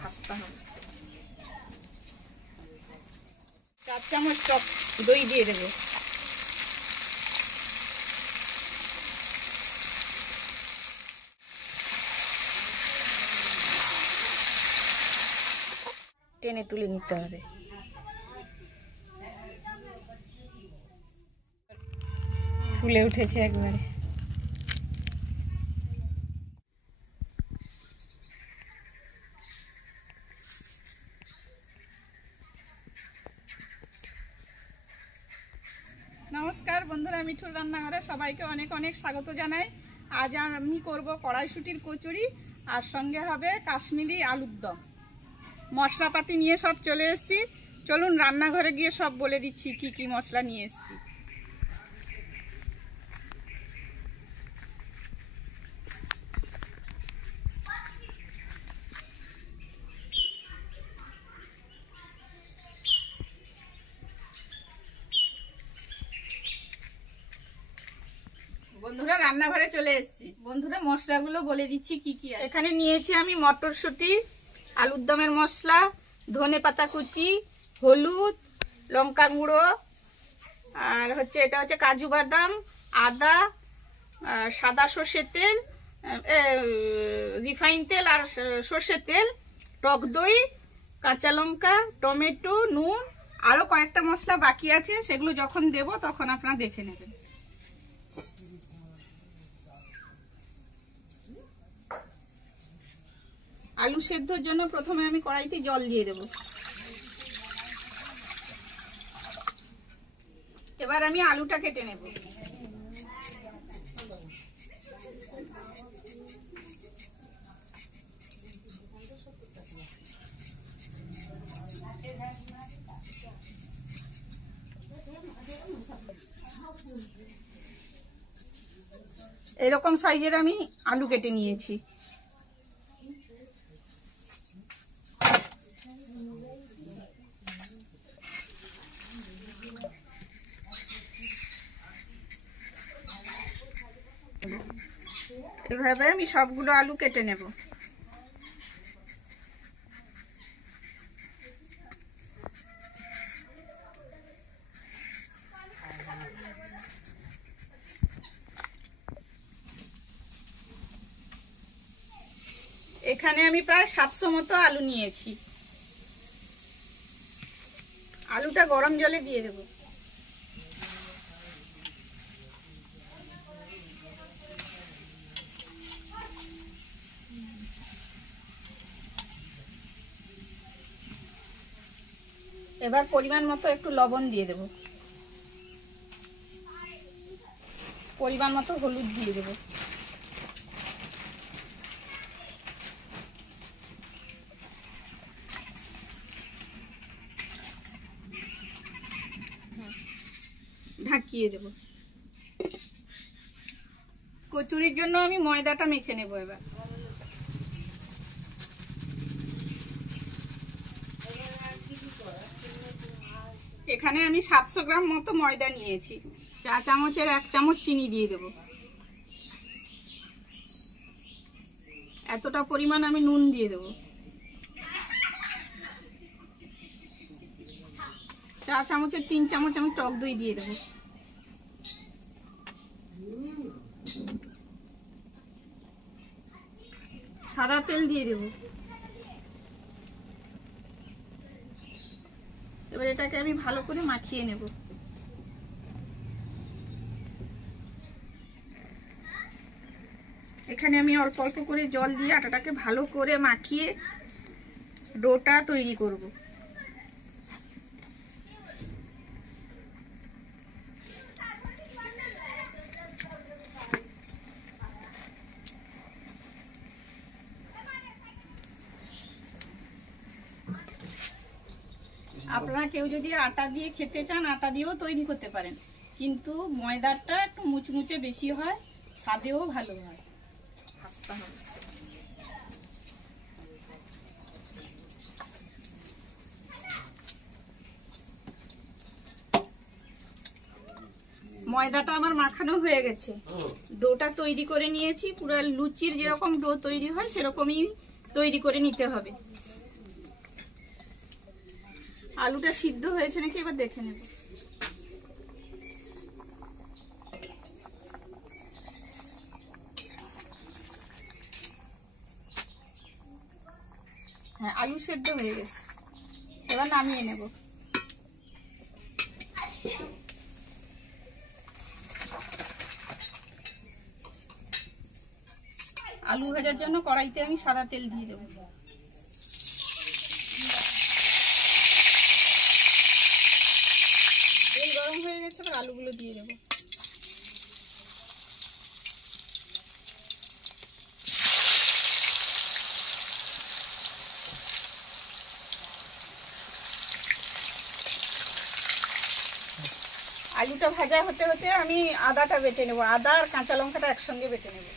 ভাজতে হবে। 4 চামচ টক দই দিয়ে দেবো। টেনে তুলে নিতে হবে। ফুলে উঠেছে একবারে। নমস্কার বন্ধুরা, মিঠুর রান্নাঘরে সবাইকে অনেক অনেক স্বাগত জানাই। আজ আমি করব কড়াইশুঁটির কচুরি, আর সঙ্গে হবে কাশ্মীরি আলুর দম। মশলাপাতি নিয়ে সব চলে এসেছি, চলুন রান্নাঘরে গিয়ে সব বলে দিচ্ছি কি কি মশলা নিয়ে এসেছি। বন্ধুরা রান্নাঘরে চলে এসেছি। বন্ধুরা মশলাগুলো বলে দিচ্ছি কি কি। এখানে নিয়েছি আমি মটরশুঁটি, আলুর দমের মশলা, ধনে পাতা কুচি, হলুদ, লঙ্কা গুঁড়ো, আর এটা হচ্ছে কাজু বাদাম, আদা, সাদা সর্ষের তেল, রিফাইন তেল আর সর্ষের তেল, টক দই, কাঁচা লঙ্কা, টমেটো, নুন, আরো কয়েকটা মশলা বাকি আছে, সেগুলো যখন দেব তখন আপনারা দেখে নেবেন। আলু সেদ্ধর জন্য প্রথমে আমি কড়াইতে জল দিয়ে দেব। এবার আমি আলুটা কেটে নেব। এরকম সাইজের আমি আলু কেটে নিয়েছি। এভাবে আমি সবগুলো আলু কেটে নেব। এখানে আমি প্রায় 700 মতো আলু নিয়েছি। আলুটা গরম জলে দিয়ে দেব। এবার পরিমাণ মতো একটু লবণ দিয়ে দেব, পরিমাণ মতো হলুদ দিয়ে দেব, ঢাকিয়ে দেব। কচুরির জন্য আমি ময়দাটা মেখে নেব। এবার এখানে আমি 700 গ্রাম মতো ময়দা নিয়েছি। 4 চামচের 1 চামচ চিনি দিয়ে দেব। এতটা পরিমাণ আমি নুন দিয়ে দেব। 4 চামচের 3 চামচ আমি টক দই দিয়ে দেব। সাদা তেল দিয়ে দেব। এবার এটাকে আমি ভালো করে মাখিয়ে নেব। এখানে আমি অল্প অল্প করে জল দিয়ে আটাটাকে ভালো করে মাখিয়ে ডোটা তৈরি করব। আপনারা কেউ যদি আটা দিয়ে খেতে চান আটা দিয়েও তৈরি করতে পারেন, কিন্তু ময়দাটা একটু মুচমুচে বেশি হয়, স্বাদেও ভালো হয়। ভাজতে হবে। ময়দাটা আমার মাখানো হয়ে গেছে, ডোটা তৈরি করে নিয়েছি। পুরো লুচির যেরকম ডো তৈরি হয় সেরকমই তৈরি করে নিতে হবে। আলুটা সিদ্ধ হয়েছে নাকি এবার দেখে নেব। হ্যাঁ, আলু সেদ্ধ হয়ে গেছে, এবার নামিয়ে নেব। আলু ভাজার জন্য কড়াইতে আমি সাদা তেল দিয়ে দেব। তেল গরম হয়ে গেছে, এবার আলুগুলো দিয়ে দেব। আলুটা ভাজা হতে হতে আমি আদাটা বেটে নেব। আদা আর কাঁচা লঙ্কাটা একসঙ্গে বেটে নেব।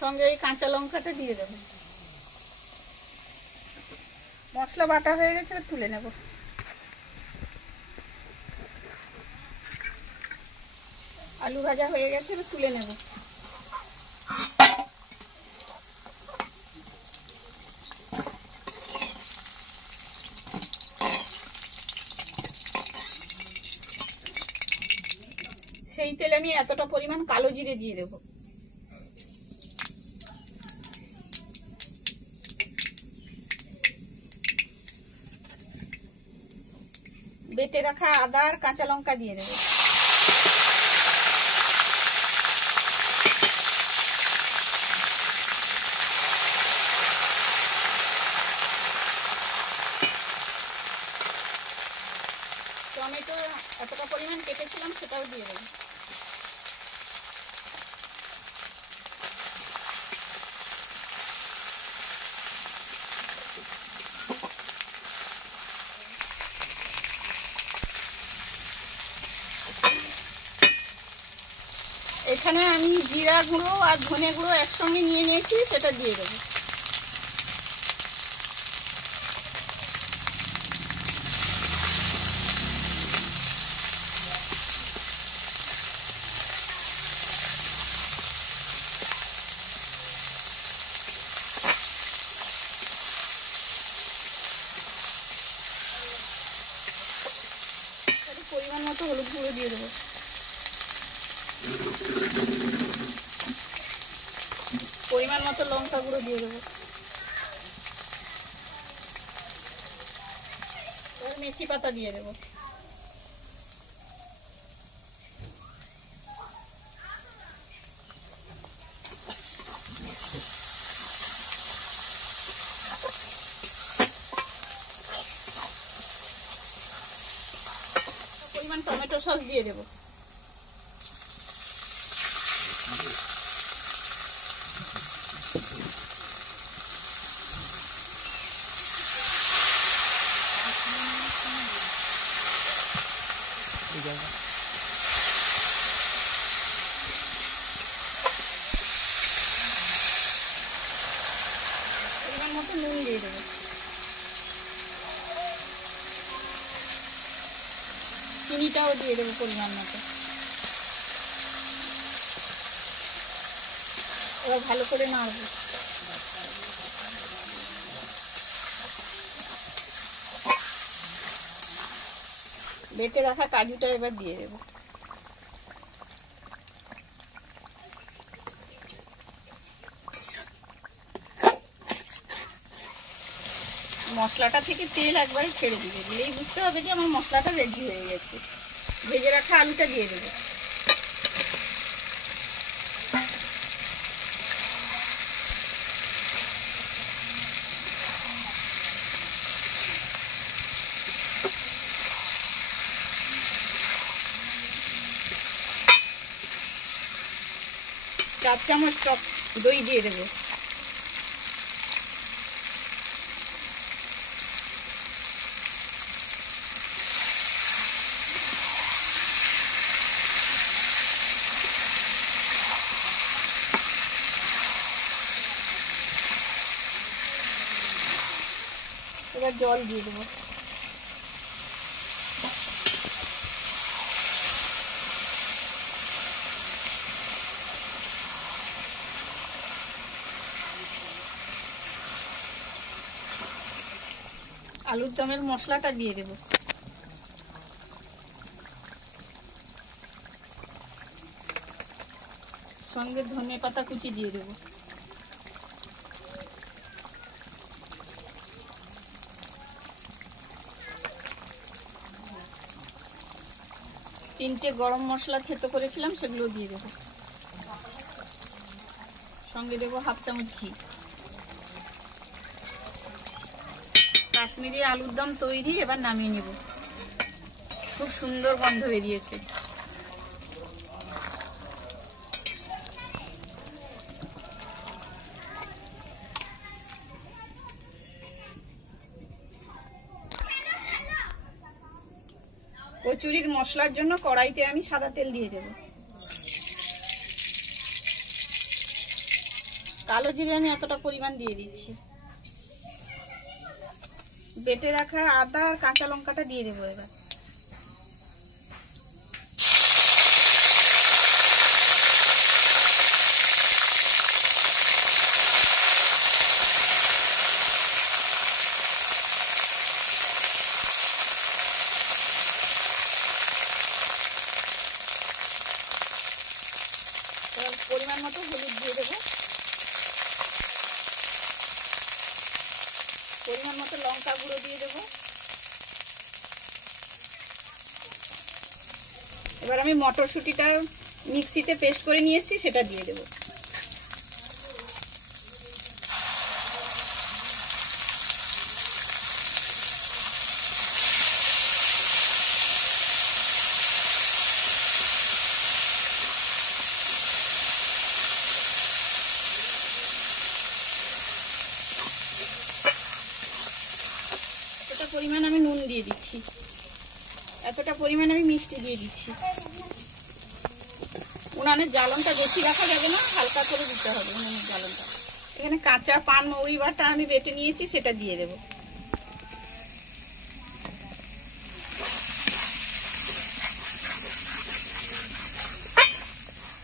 সঙ্গে এই কাঁচা লঙ্কাটা দিয়ে দেবো। মশলা বাটা হয়ে গেছে, তুলে নেব। আলু ভাজা হয়ে গেছে, তুলে নেব। সেই তেলে আমি এতটা পরিমাণ কালো জিরে দিয়ে দেব। বেটে রাখা আদা আর কাঁচা লঙ্কা দিয়ে দেব। টমেটো এতটা পরিমাণ কেটেছিলাম সেটাও দিয়ে দেব। এখানে আমি জিরা গুঁড়ো আর ধনে গুঁড়ো একসঙ্গে নিয়ে নিয়েছি, সেটা দিয়ে দেবো। পরিমাণ মতো হলুদ গুঁড়ো দিয়ে দেবো। পরিমাণ মতো লঙ্কা গুঁড়ো দিয়ে দেবো। এবার মেথি পাতা দিয়ে দেবো। পরিমাণ টমেটো সস দিয়ে দেবো। পরিমাণ মতো নুন দিয়ে দেবো। চিনিটাও দিয়ে দেবো পরিমাণ মতো। এবার ভালো করে নাড়বো। বেটে রাখা কাজুটা এবার দিয়ে দেবো। মশলাটা থেকে তেল একবারে ছেড়ে দিবে, দিলেই বুঝতে হবে যে আমার মশলাটা রেডি হয়ে গেছে। ভেজে রাখা আলুটা দিয়ে দেবো। চার চামচ টক দই দিয়ে দেবো। এবার জল দিয়ে দেবো। আলুর দমের মশলাটা দিয়ে দেব। সঙ্গে ধনে পাতা কুচি দিয়ে দেব। তিনটে গরম মশলা থেতো করেছিলাম সেগুলো দিয়ে দেব। সঙ্গে দেব হাফ চামচ ঘি। কাশ্মীরি আলুর দম তৈরি, এবার নামিয়ে নেব। খুব সুন্দর গন্ধ বেরিয়েছে। কচুরির মশলার জন্য কড়াইতে আমি সাদা তেল দিয়ে দেব। কালো জিরে আমি এতটা পরিমাণ দিয়ে দিচ্ছি। বেটে রাখা আদা আর কাঁচা লঙ্কাটা দিয়ে দেবো। এবার পরিমাণ মতো হলুদ দিয়ে দেবো। পরিমাণ মতো লঙ্কা গুঁড়ো দিয়ে দেবো। এবার আমি মটরশুঁটিটা মিক্সিতে পেস্ট করে নিয়ে এসেছি, সেটা দিয়ে দেবো। পরিমাণ আমি নুন দিয়ে দিচ্ছি, এতটা পরিমাণ আমি মিষ্টি দিয়ে দিচ্ছি। উনানের জ্বালনটা বেশি রাখা যাবে না, হালকা করে দিতে হবে উনানের জ্বালনটা। এখানে কাঁচা পান মৌরি বাটা আমি বেটে নিয়েছি, সেটা দিয়ে দেব।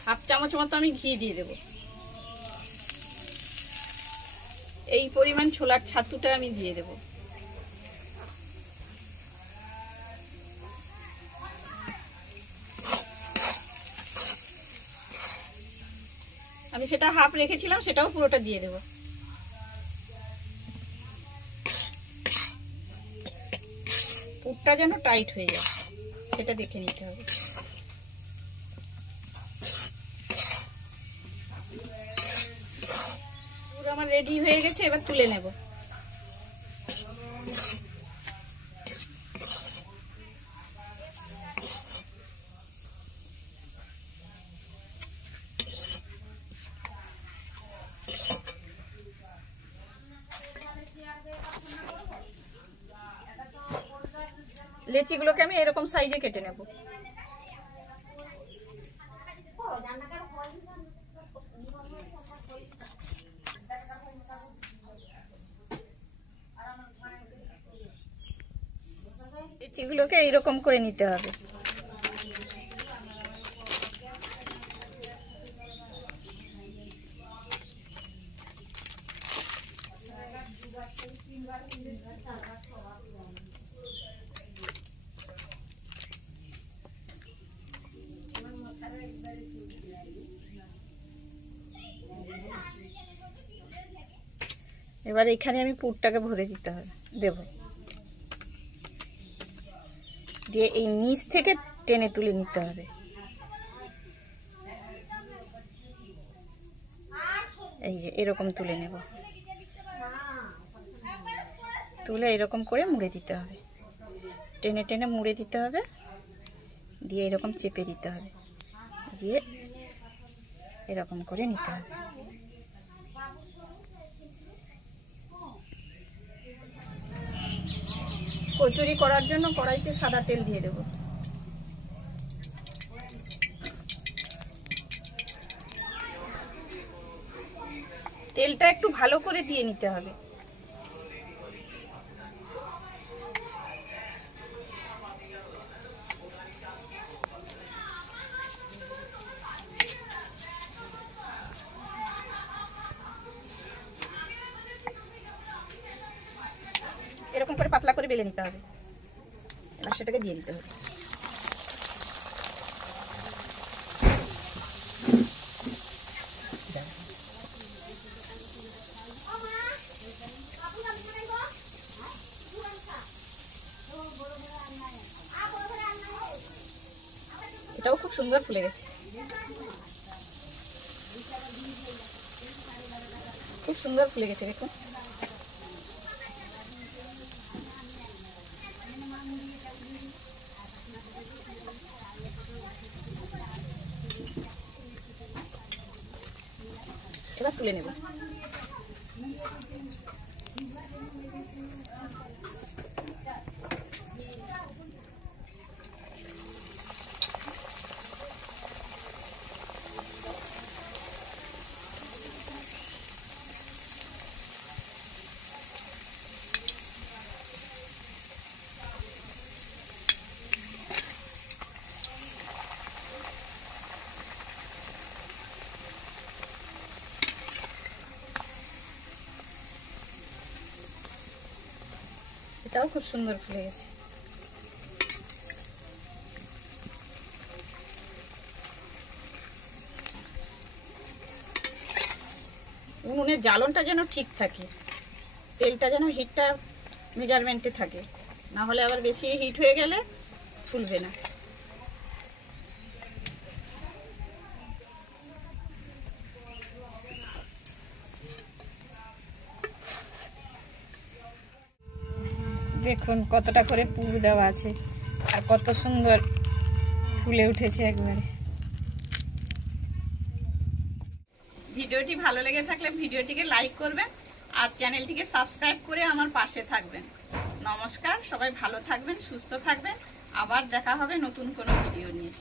হাফ চামচ মতো আমি ঘি দিয়ে দেব। এই পরিমাণ ছোলার ছাতুটা আমি দিয়ে দেব। আমি সেটা হাফ রেখেছিলাম, সেটাও পুরোটা দিয়ে দেব। পুরটা যেন টাইট হয়ে যায় সেটা দেখে নিতে হবে। পুরো আমার রেডি হয়ে গেছে, এবার তুলে নেব। লেচিগুলোকে আমি এরকম সাইজে কেটে নেব। লেচিগুলোকে এইরকম করে নিতে হবে। এবার এখানে আমি পুরটাকে ভরে দিতে হবে, দেব। দিয়ে এই নিচ থেকে টেনে তুলে নিতে হবে। এই যে এরকম তুলে নেব, তুলে এরকম করে মুড়ে দিতে হবে। টেনে টেনে মুড়ে দিতে হবে, দিয়ে এরকম চেপে দিতে হবে, দিয়ে এরকম করে নিতে হবে। কচুরি করার জন্য কড়াইতে সাদা তেল দিয়ে দেব। তেলটা একটু ভালো করে দিয়ে নিতে হবে। করে বেলে নিতে হবে। এবার সেটাকে দিয়ে দিতে হবে। এটাও খুব সুন্দর ফুলে গেছে, খুব সুন্দর ফুলে গেছে দেখুন। এবার তুলে নেব। এটাও খুব সুন্দর ফুলে গেছে। উনুনের জ্বালনটা যেন ঠিক থাকে, তেলটা যেন হিটটা মেজারমেন্টে থাকে, না হলে আবার বেশি হিট হয়ে গেলে ফুলবে না। দেখুন কতটা করে পুর দেওয়া আছে আর কত সুন্দর ফুলে উঠেছে একবারে। ভিডিওটি ভালো লেগে থাকলে ভিডিওটিকে লাইক করবেন আর চ্যানেলটিকে সাবস্ক্রাইব করে আমার পাশে থাকবেন। নমস্কার, সবাই ভালো থাকবেন, সুস্থ থাকবেন। আবার দেখা হবে নতুন কোনো ভিডিও নিয়ে।